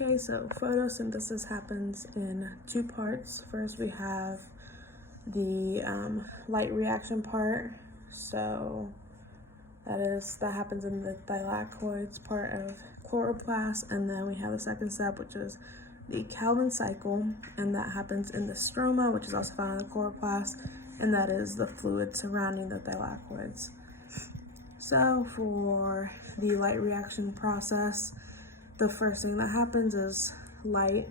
Okay, so photosynthesis happens in two parts. First, we have the light reaction part. So that happens in the thylakoids part of chloroplast, and then we have the second step, which is the Calvin cycle, and that happens in the stroma, which is also found in the chloroplast, and that is the fluid surrounding the thylakoids. So for the light reaction process, the first thing that happens is light,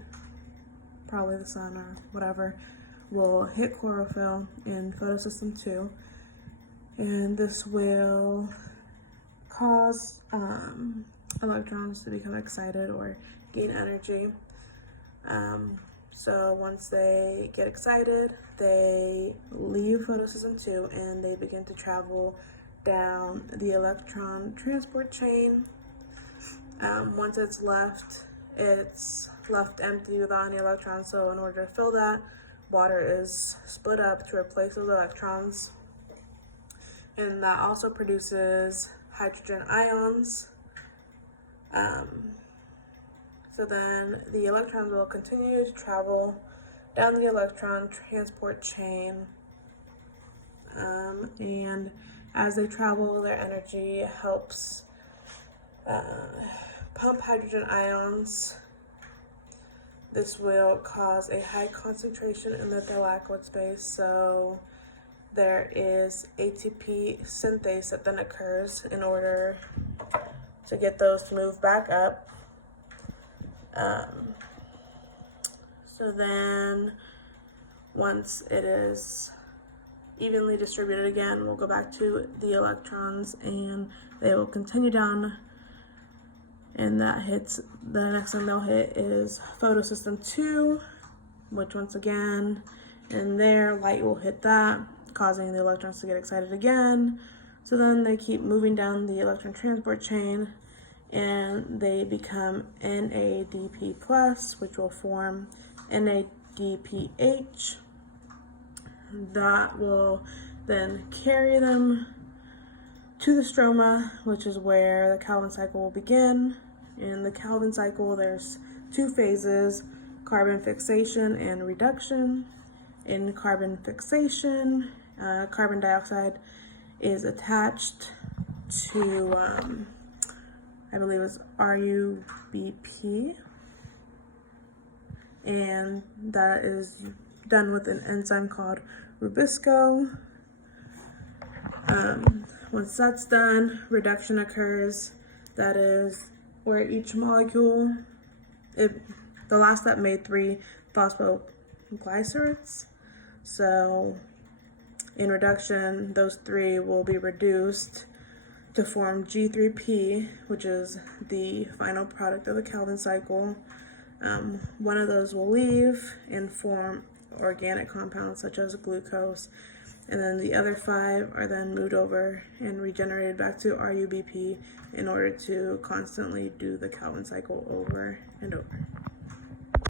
probably the sun or whatever, will hit chlorophyll in photosystem 2, and this will cause electrons to become excited or gain energy. So once they get excited, they leave photosystem 2 and they begin to travel down the electron transport chain. Once it's left empty without any electrons, so in order to fill that, water is split up to replace those electrons, and that also produces hydrogen ions. So then the electrons will continue to travel down the electron transport chain, and as they travel, their energy helps pump hydrogen ions. This will cause a high concentration in the thylakoid space, so there is ATP synthase that then occurs in order to get those to move back up. So then once it is evenly distributed again, we'll go back to the electrons and they will continue down, and the next thing they'll hit is photosystem 2, which once again in there light will hit that, causing the electrons to get excited again. So then they keep moving down the electron transport chain and they become NADP+, which will form NADPH. That will then carry them to the stroma, which is where the Calvin cycle will begin. In the Calvin cycle, there's two phases: carbon fixation and reduction. In carbon fixation, carbon dioxide is attached to, I believe it's RUBP, and that is done with an enzyme called Rubisco. Once that's done, reduction occurs. That is where each molecule, the last step made 3 phosphoglycerates. So in reduction, those 3 will be reduced to form G3P, which is the final product of the Calvin cycle. One of those will leave and form organic compounds such as glucose, and then the other 5 are then moved over and regenerated back to RUBP in order to constantly do the Calvin cycle over and over.